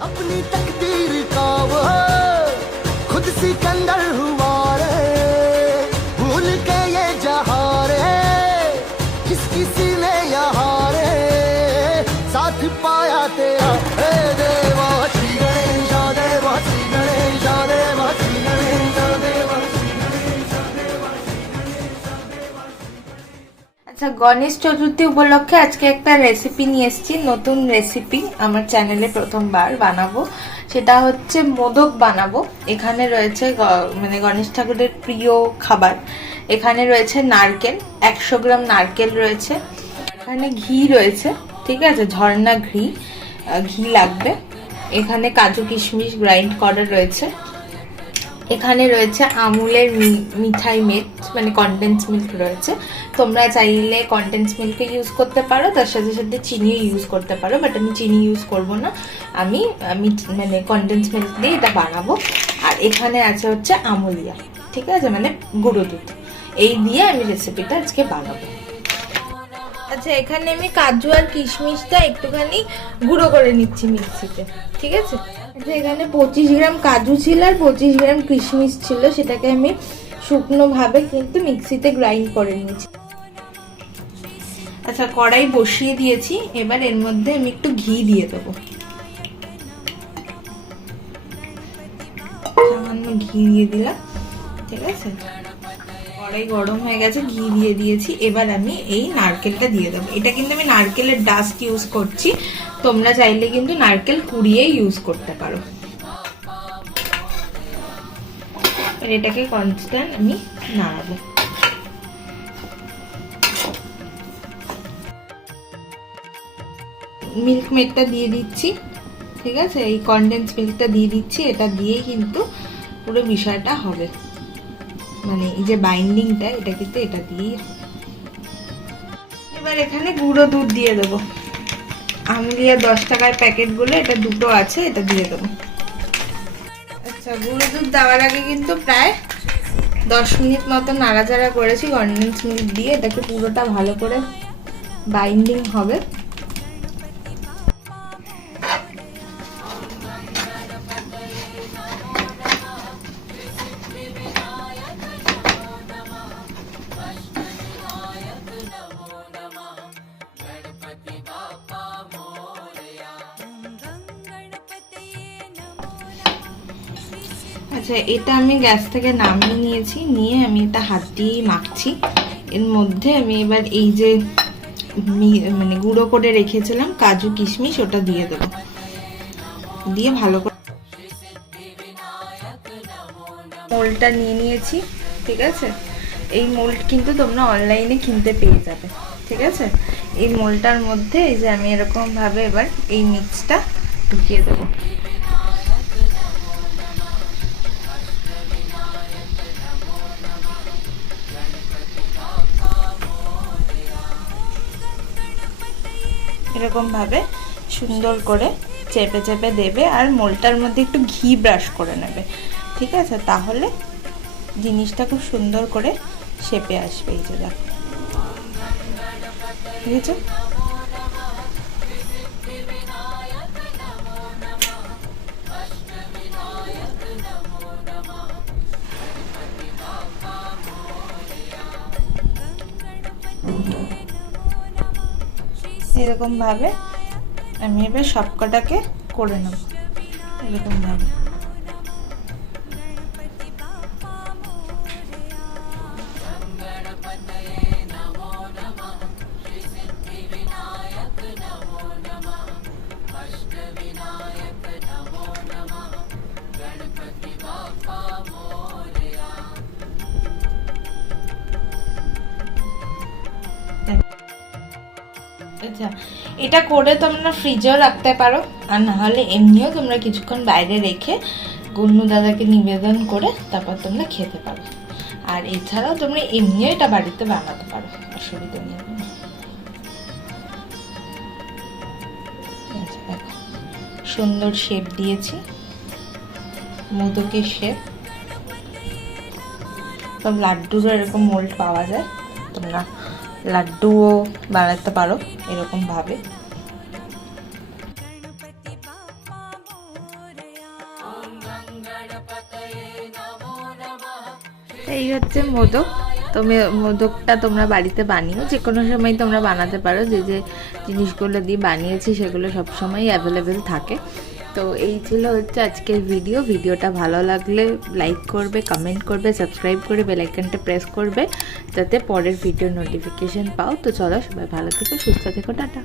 अपनी तकदीर का वो खुद सिकंदर हुआ रे, भूल के ये जहां रे, किस किसी ने यहाँ रे साथ पाया तेरा। हे देवा श्री गणेश देवा, श्री गणेश देवा, श्री गणेश देवा। আচ্ছা, গণেশ চতুর্থী উপলক্ষে আজকে একটা রেসিপি নিয়ে এসেছি, নতুন রেসিপি আমার চ্যানেলে প্রথমবার বানাবো। সেটা হচ্ছে মোদক বানাবো। এখানে রয়েছে মানে গণেশ ঠাকুরের প্রিয় খাবার। এখানে রয়েছে নারকেল, 100 গ্রাম নারকেল রয়েছে, এখানে ঘি রয়েছে, ঠিক আছে, ঝর্ণা ঘি লাগবে। এখানে কাজু কিশমিশ গ্রাইন্ড করা রয়েছে। এখানে রয়েছে আমুলের মিঠাই মেট মানে কনডেন্স মিল্ক রয়েছে। তোমরা চাইলে কনডেন্স মিল্ক ইউজ করতে পারো, তার সাথে সাথে চিনিও ইউজ করতে পারো, বাট আমি চিনি ইউজ করব না, আমি মানে কনডেন্স মিল্ক দিয়ে এটা বানাবো। আর এখানে আছে হচ্ছে আমুলিয়া, ঠিক আছে, মানে গুঁড়ো দুধ। এই দিয়ে আমি রেসিপিটা আজকে বানাবো। আচ্ছা, এখানে আমি কাজু আর কিশমিশটা একটুখানি গুঁড়ো করে নিচ্ছি মিক্সিতে, ঠিক আছে। আচ্ছা, এখানে 25 গ্রাম কাজু ছিল আর 25 গ্রাম কিশমিশ ছিল, সেটাকে আমি শুকনো ভাবে কিন্তু মিক্সিতে গ্রাইন্ড করে নিয়েছি। আচ্ছা, কড়াই বসিয়ে দিয়েছি, এবার এর মধ্যে আমি একটু ঘি দিয়ে দেবো, সামান্য ঘি দিয়ে দিলাম, ঠিক আছে। কড়াই গরম হয়ে গেছে, ঘি দিয়ে দিয়েছি। এবার আমি এই নারকেলটা দিয়ে দেবো। এটা কিন্তু আমি নারকেলের ডাস্ট ইউজ করছি, তোমরা চাইলে কিন্তু নারকেল কুড়িয়ে ইউজ করতে পারো। এটাকে কনস্ট্যান্ট আমি নাড়াবো। মিল্ক মেডটা দিয়ে দিচ্ছি, ঠিক আছে, এই কনডেন্স মিল্কটা দিয়ে দিচ্ছি। এটা দিয়েই কিন্তু পুরো বিষয়টা হবে, মানে এই যে বাইন্ডিংটা, এটা কিন্তু এটা দিয়ে। এবার এখানে গুঁড়ো দুধ দিয়ে দেবো। আমুলিয়া 10 টাকার প্যাকেটগুলো, এটা দুটো আছে, এটা দিয়ে দেবো। আচ্ছা, গুঁড়ো দুধ দেওয়ার আগে কিন্তু প্রায় 10 মিনিট মতো নাড়াচাড়া করেছি কনডেন্স মিল্ক দিয়ে। এটাকে পুরোটা ভালো করে বাইন্ডিং হবে। আচ্ছা, এটা আমি গ্যাস থেকে নামিয়ে নিয়েছি, নিয়ে আমি এটা হাত দিয়ে মাখছি। এর মধ্যে আমি এবার এই যে মানে গুঁড়ো করে রেখেছিলাম কাজু কিশমিশ, ওটা দিয়ে দেবো, দিয়ে ভালো করে। মোল্ডটা নিয়ে নিয়েছি, ঠিক আছে। এই মোল্ড কিন্তু তোমরা অনলাইনে কিনতে পেয়ে যাবে, ঠিক আছে। এই মোল্ডটার মধ্যে এই যে আমি এরকম ভাবে এবার এই মিক্সটা ঢুকিয়ে দেবো। এরকম ভাবে সুন্দর করে চেপে চেপে দেবে, আর মোলটার মধ্যে একটু ঘি ব্রাশ করে নেবে, ঠিক আছে, তাহলে জিনিসটা খুব সুন্দর করে শেপে আসবে। এই যে দেখো, ঠিক আছে। এরকম ভাবে আমি এবার সবকটাকে করে নেব, এরকম ভাবে। আচ্ছা, এটা করে তোমরা ফ্রিজেও রাখতে পারো, আর না হলে এমনিও তোমরা কিছুক্ষণ বাইরে রেখে গুন্নু দাদাকে নিবেদন করে তারপর তোমরা খেতে পারো। আর এছাড়াও তোমরা এমনিও এটা বাড়িতে বানাতে পারো, অসুবিধা নেই। সুন্দর শেপ দিয়েছি, মোদকের শেপ। সব লাড্ডুরও এরকম মোল্ড পাওয়া যায়, তোমরা লাড্ডুও বানাতে পারো এরকম ভাবে। এই হচ্ছে মোদক। তো মোদকটা তোমরা বাড়িতে বানিও, যে কোনো সময় তোমরা বানাতে পারো। যে যে জিনিসগুলো দিয়ে বানিয়েছি সেগুলো সবসময় অ্যাভেলেবেল থাকে। তো এই ছিল হচ্ছে আজকের ভিডিওটা ভালো লাগলে লাইক করবে, কমেন্ট করবে, সাবস্ক্রাইব করে বেল আইকনটা প্রেস করবে যাতে পরের ভিডিও নোটিফিকেশন পাও। তো চলো, সবাই ভালো থেকো, সুস্থ থেকো, টাটা।